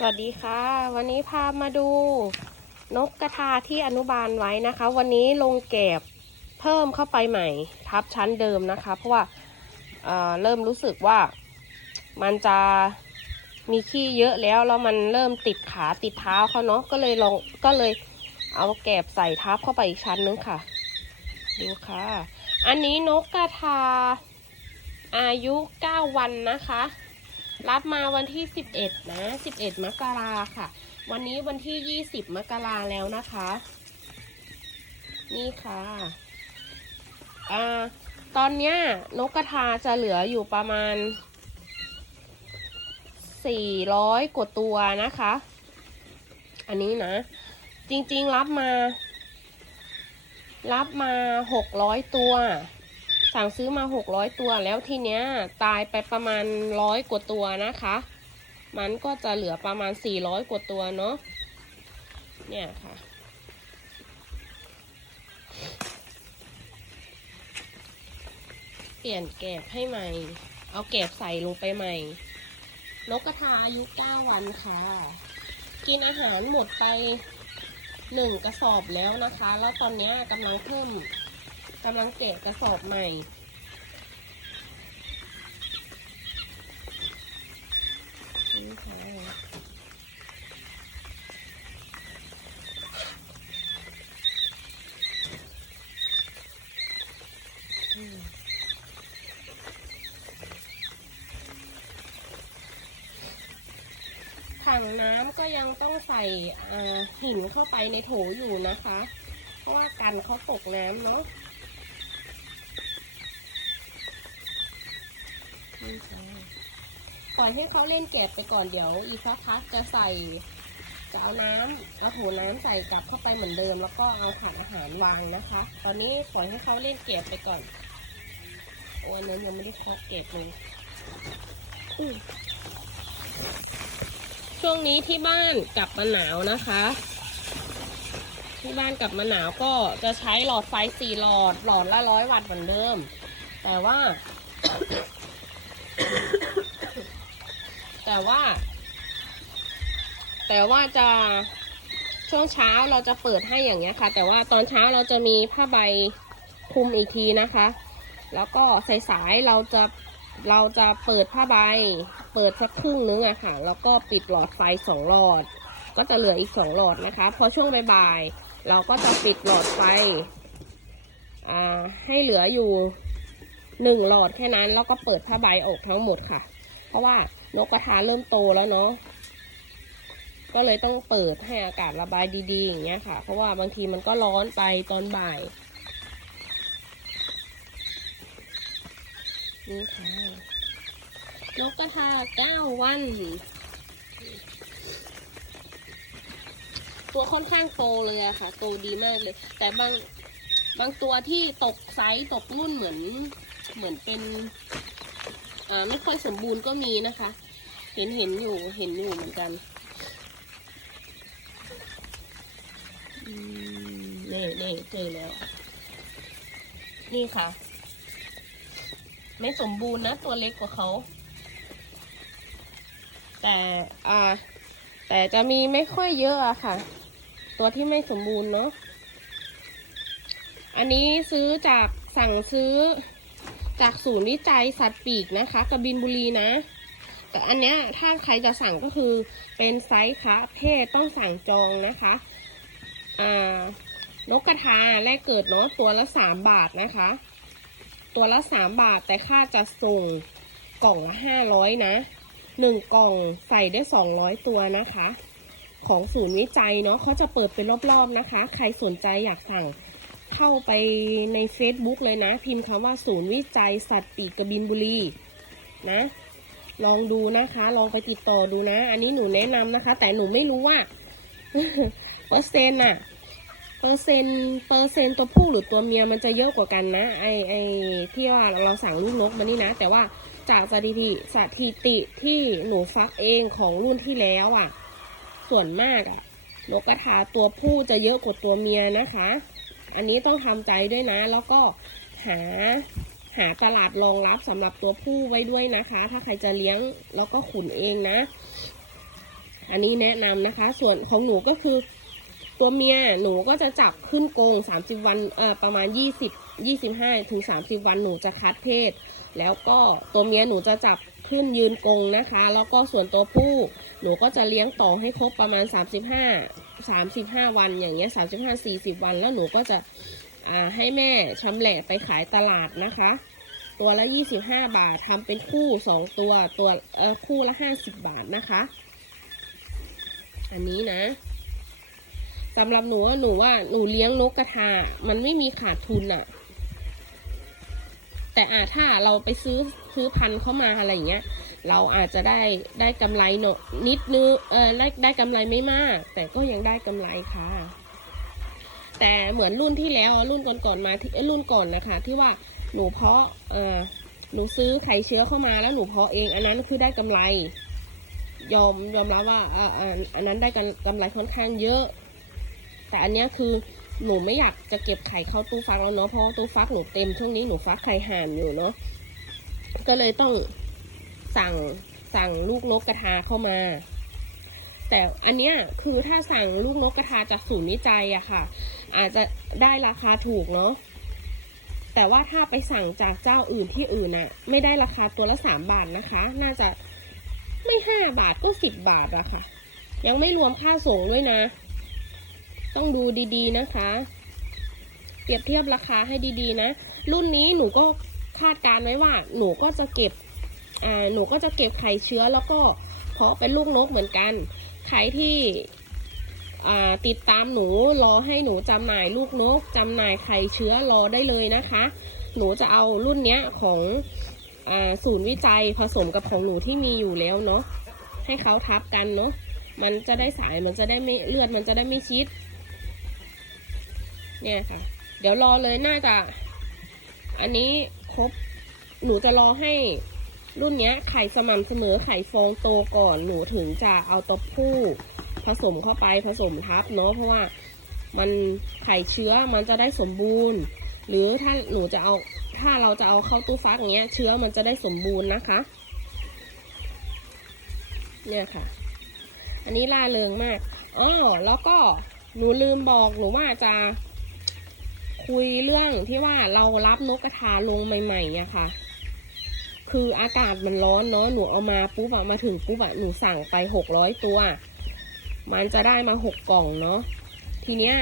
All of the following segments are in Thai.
สวัสดีค่ะ วันนี้พามาดูนกกระทาที่อนุบาลไว้นะคะ วันนี้ลงแกบเพิ่มเข้าไปใหม่ ทับชั้นเดิมนะคะ เพราะว่าเเริ่มรู้สึกว่ามันจะมีขี้เยอะแล้วแล้วมันเริ่มติดขาติดเท้าเขาเนาะก็เลยลองก็เลยเอาแกบใส่ทับเข้าไปอีกชั้นนึงค่ะ ดูค่ะ อันนี้นกกระทาอายุ 9 วันนะคะ รับมาวันที่ 11 นะ 11 มกราค่ะ วันนี้วันที่ 20 มกราแล้วนะคะ นี่ค่ะอ่าตอนเนี้ยนกกระทาจะเหลืออยู่ประมาณ 400 กว่าตัวนะคะ อันนี้นะ จริงๆรับมา รับมา 600 ตัว สั่งซื้อมา 600 ตัวแล้วทีเนี้ยตายไปประมาณร้อยกว่าตัวนะคะ มันก็จะเหลือประมาณ 400 กว่าตัวเนาะเนี่ยค่ะ เปลี่ยนแกบให้ใหม่ เอาแกบใส่ลงไปใหม่ นกกระทาอายุ 9 วันค่ะ กินอาหารหมดไปหนึ่งกระสอบแล้วนะคะ แล้วตอนนี้กำลังเพิ่ม กำลังแกะกระสอบใหม่ นี่ค่ะถังน้ำก็ยังต้องใส่หินเข้าไปในโถอยู่นะคะ เพราะว่ากันเขาตกน้ำเนาะ นี่ค่ะ ปล่อยให้เขาเล่นแกะไปก่อนเดี๋ยว อีกสักพักจะใส่จะเอาน้ำเอาโถน้ำใส่กลับเข้าไปเหมือนเดิม แล้วก็เอาขันอาหารวางนะคะ ตอนนี้ปล่อยให้เขาเล่นแกะไปก่อนโอ้ยเนื้อยังไม่ได้เคาะแกะเลยช่วงนี้ที่บ้านกลับมาหนาวนะคะ ที่บ้านกลับมาหนาวก็จะใช้หลอดไฟสี่หลอดหลอดละร้อยวัตต์เหมือนเดิม แต่ว่า แต่ว่า แต่ว่าจะช่วงเช้าเราจะเปิดให้อย่างเงี้ยค่ะ แต่ว่าตอนเช้าเราจะมีผ้าใบคลุมอีกทีนะคะ แล้วก็สายๆเราจะเราจะเปิดผ้าใบ เปิดสักครึ่งนึงอะค่ะ แล้วก็ปิดหลอดไฟสองหลอด ก็จะเหลืออีกสองหลอดนะคะ พอช่วงบ่ายๆเราก็จะปิดหลอดไฟให้เหลืออยู่หนึ่งหลอดแค่นั้น แล้วก็เปิดผ้าใบออกทั้งหมดค่ะ เพราะว่า นกกระทาเริ่มโตแล้วเนาะก็เลยต้องเปิดให้อากาศระบายดีๆอย่างเงี้ยค่ะ เพราะว่าบางทีมันก็ร้อนไปตอนบ่ายนี่ค่ะนกกระทาเก้าวัน ตัวค่อนข้างโตเลยอะค่ะ โตดีมากเลย แต่บางบางตัวที่ตกไซส์ตกรุ่นเหมือนเหมือนเป็น อ่าไม่ค่อยสมบูรณ์ก็มีนะคะ เห็นเห็นอยู่เห็นอยู่เหมือนกันนี่นี่เจอแล้ว นี่ค่ะ ไม่สมบูรณ์นะ ตัวเล็กกว่าเขา แต่อ่า แต่จะมีไม่ค่อยเยอะอะค่ะ ตัวที่ไม่สมบูรณ์เนาะอันนี้ซื้อจากสั่งซื้อจากศูนย์วิจัยสัตว์ปีกนะคะกระบินบุรีนะ แต่อันเนี้ยถ้าใครจะสั่งก็คือเป็นไซส์คะเพศต้องสั่งจองนะคะอ่านกกระทาแรกเกิดเนาะตัวละสามบาทนะคะ ตัวละสามบาทแต่ค่าจะส่งกล่องละห้าร้อยนะหนึ่งกล่องใส่ได้สองร้อยตัวนะคะ ของศูนย์วิจัยเนาะเขาจะเปิดเป็นรอบๆนะคะ ใครสนใจอยากสั่งเข้าไปใน Facebook เลยนะ พิมพ์คำว่าศูนย์วิจัยสัตว์ปีกกระบินบุรีนะ ลองดูนะคะ ลองไปติดต่อดูนะ อันนี้หนูแนะนำนะคะ แต่หนูไม่รู้ว่า เปอร์เซ็นต์อะเปอร์เซ็นต์เปอร์เซ็นต์ตัวผู้หรือตัวเมียมันจะเยอะกว่ากันนะ ไอไอที่ว่าเราสั่งลูกนกมานี่นะ แต่ว่าจากสถิติสถิติที่หนูฟักเองของรุ่นที่แล้วอะส่วนมากอะนกกระทาตัวผู้จะเยอะกว่าตัวเมียนะคะ อันนี้ต้องทำใจด้วยนะ แล้วก็หา หาตลาดรองรับสำหรับตัวผู้ไว้ด้วยนะคะ ถ้าใครจะเลี้ยงแล้วก็ขุนเองนะ อันนี้แนะนำนะคะ ส่วนของหนูก็คือ ตัวเมียหนูก็จะจับขึ้นกรง30 วันเอ่อประมาณ 20 25ถึง30 วันหนูจะคัดเพศ แล้วก็ตัวเมียหนูจะจับขึ้นยืนกรงนะคะ แล้วก็ส่วนตัวผู้ หนูก็จะเลี้ยงต่อให้ครบประมาณ 35 35 วันอย่างเงี้ย35 40 วันแล้วหนูก็จะ ให้แม่ชำแหละไปขายตลาดนะคะ ตัวละ 25 บาททำเป็นคู่ 2 ตัวตัวคู่ละ 50 บาทนะคะ อันนี้นะสำหรับหนูว่าหนูว่าหนูเลี้ยงนกกระทา มันไม่มีขาดทุนอะแต่อาถ้าเราไปซื้อซื้อพันธุ์เข้ามาอะไรอย่างเงี้ย เราอาจจะได้ได้กำไรเนอะนิดนึงเออได้ได้กำไรไม่มาก แต่ก็ยังได้กำไรค่ะ แต่เหมือนรุ่นที่แล้วรุ่นก่อนๆมาที่รุ่นก่อนนะคะ ที่ว่าหนูเพาะเออหนูซื้อไข่เชื้อเข้ามาแล้วหนูเพาะเอง อันนั้นคือได้กำไร ยอมยอมรับว่าอ่าอันนั้นได้กันกำไรค่อนข้างเยอะ แต่อันนี้คือหนูไม่อยากจะเก็บไข่เข้าตู้ฟักแล้วเนาะเพราะตู้ฟักหนูเต็มช่วงนี้หนูฟักไข่ห่านอยู่เนาะก็เลยต้องสั่งสั่งลูกนกกระทาเข้ามา แต่อันเนี้ยคือถ้าสั่งลูกนกกระทาจากศูนย์วิจัยอะค่ะ อาจจะได้ราคาถูกเนาะแต่ว่าถ้าไปสั่งจากเจ้าอื่นที่อื่นอะไม่ได้ราคาตัวละสามบาทนะคะ น่าจะไม่ห้าบาทก็สิบบาทอะค่ะ ยังไม่รวมค่าส่งด้วยนะ ต้องดูดีๆนะคะ เปรียบเทียบราคาให้ดีๆนะ รุ่นนี้หนูก็คาดการณ์ไว้ว่า หนูก็จะเก็บอ่าหนูก็จะเก็บไข่เชื้อแล้วก็เพาะเป็นลูกนกเหมือนกัน ใครที่ติดตามหนูรอให้หนูจำหน่ายลูกนกจำหน่ายไข่เชื้อรอได้เลยนะคะ หนูจะเอารุ่นเนี้ยของอศูนย์วิจัยผสมกับของหนูที่มีอยู่แล้วเนาะให้เขาทับกันเนาะมันจะได้สายมันจะได้ไม่เลือดมันจะได้ไม่ชิด เนี่ยค่ะ เดี๋ยวรอเลยน่าจะ อันนี้ครบหนูจะรอให้ รุ่นเนี้ยไข่สม่ำเสมอไข่ฟองโตก่อนหนูถึงจะเอาตัวผู้ผสมเข้าไปผสมทับเนาะเพราะว่ามันไข่เชื้อมันจะได้สมบูรณ์ หรือถ้าหนูจะเอาถ้าเราจะเอาเข้าตู้ฟักอย่างเงี้ย เชื้อมันจะได้สมบูรณ์นะคะ เนี่ยค่ะ อันนี้ล่าเริงมากอ๋อแล้วก็หนูลืมบอกหนูว่าจะคุยเรื่องที่ว่าเรารับนกกระทาลงใหม่ๆอะค่ะ คืออากาศมันร้อนเนาะหนูเอามาปุ๊บอะมาถึงปุ๊บอะหนูสั่งไปหกร้อยตัว มันจะได้มาหกกล่องเนาะทีเนี้ย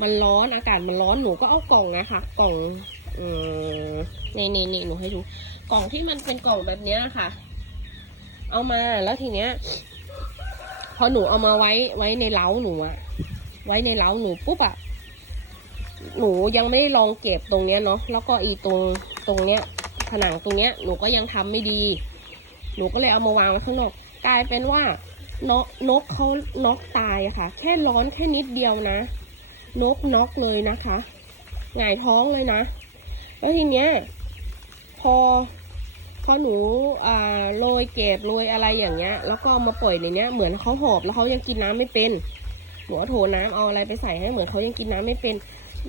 มันร้อนอากาศมันร้อนหนูก็เอากล่องนะคะกล่องเอืมนี่นี่นี่หนูให้ดู กล่องที่มันเป็นกล่องแบบเนี้ยค่ะ เอามาแล้วทีเนี้ย พอหนูเอามาไว้ไว้ในเล้าหนูอะไว้ในเล้าหนูปุ๊บอะหนูยังไม่ได้ลองเก็บตรงเนี้ยเนาะแล้วก็อีตรงตรงเนี้ย นังตรงเนี้ยหนูก็ยังทำไม่ดี หนูก็เลยเอามาวางไว้ข้างนอก กลายเป็นว่านกนกเขาน็อกตายค่ะ แค่ร้อนแค่นิดเดียวนะ นกน็อกเลยนะคะหงายท้องเลยนะ แล้วทีเนี้ยพอพอหนูอ่าโรยเกล็ดโรยอะไรอย่างเงี้ย แล้วก็มาปล่อยในเนี้ยเหมือนเขาหอบแล้วเขายังกินน้ำไม่เป็นหนูเอาโถน้ำเอาอะไรไปใส่ให้เหมือนเขายังกินน้ำไม่เป็น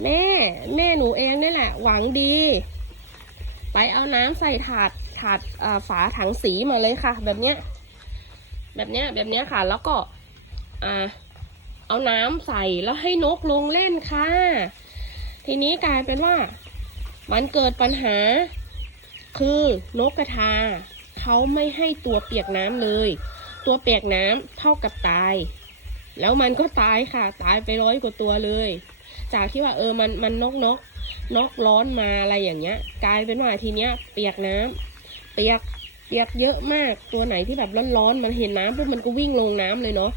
แม่ แม่หนูเองนี่แหละ หวังดี ไปเอาน้ำใส่ถาดถาดฝาถังสีมาเลยค่ะ แบบเนี้ยแบบเนี้ยแบบเนี้ยค่ะ แล้วก็อ่าเอาน้ำใส่แล้วให้นกลงเล่นค่ะ ทีนี้กลายเป็นว่า มันเกิดปัญหา คือนกกระทาเขาไม่ให้ตัวเปียกน้ำเลย ตัวเปียกน้ำเท่ากับตาย แล้วมันก็ตายค่ะ ตายไปร้อยกว่าตัวเลย จากที่ว่าเออมันมันนกนกนกร้อนมาอะไรอย่างเงี้ย กลายเป็นว่าทีเนี้ย เปียกน้ำเปียกเปียกเยอะมากตัวไหนที่แบบร้อนๆมันเห็นน้ำปุ๊บมันก็วิ่งลงน้ำเลยเนาะ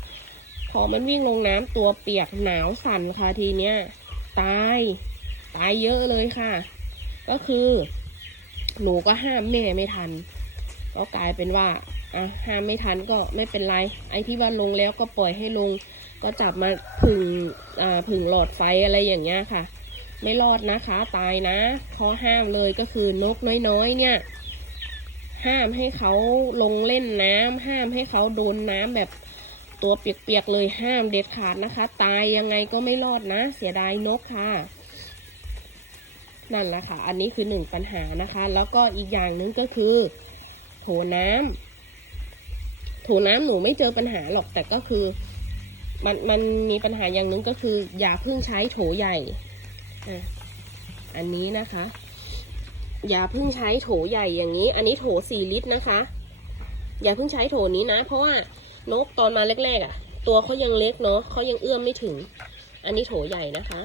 พอมันวิ่งลงน้ำตัวเปียกหนาวสั่นค่ะทีเนี้ยตายตายเยอะเลยค่ะ ก็คือ หนูก็ห้ามแม่ไม่ทัน ก็กลายเป็นว่า อะห้ามไม่ทันก็ไม่เป็นไร ไอ้ที่ว่าลงแล้วก็ปล่อยให้ลง ก็จับมาผึ่งอ่าผึ่งหลอดไฟอะไรอย่างเงี้ยค่ะ ไม่รอดนะคะ ตายนะข้อห้ามเลยก็คือนกน้อยๆ เนี่ย ห้ามให้เขาลงเล่นน้ำห้ามให้เขาโดนน้ำแบบตัวเปียกๆเลยห้ามเด็ดขาดนะคะ ตายยังไงก็ไม่รอดนะ เสียดายนกค่ะนั่นแหละค่ะ อันนี้คือหนึ่งปัญหานะคะ แล้วก็อีกอย่างหนึ่งก็คือโถน้ำ ถโถน้ำหนูไม่เจอปัญหาหรอกแต่ก็คือ มันมันมีปัญหาอย่างหนึงก็คือ อย่าเพิ่งใช้โถใหญ่ออันนี้นะคะ อย่าเพิ่งใช้โถใหญ่อย่างนี้ อันนี้โถสี่ลิตรนะคะ อย่าเพิ่งใช้โถนี้นะ เพราะว่านกตอนมาแรกๆอะ ตัวเขายังเล็กเนาะเขายังเอื้อมไม่ถึง อันนี้โถใหญ่นะคะ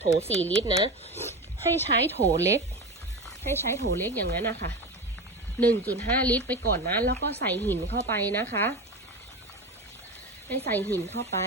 โถสี่ลิตรนะ ให้ใช้โถเล็ก ให้ใช้โถเล็กอย่างนั้นนะคะ หนึ่งจุดห้าลิตรไปก่อนนะ แล้วก็ใส่หินเข้าไปนะคะ ให้ใส่หินเข้าไป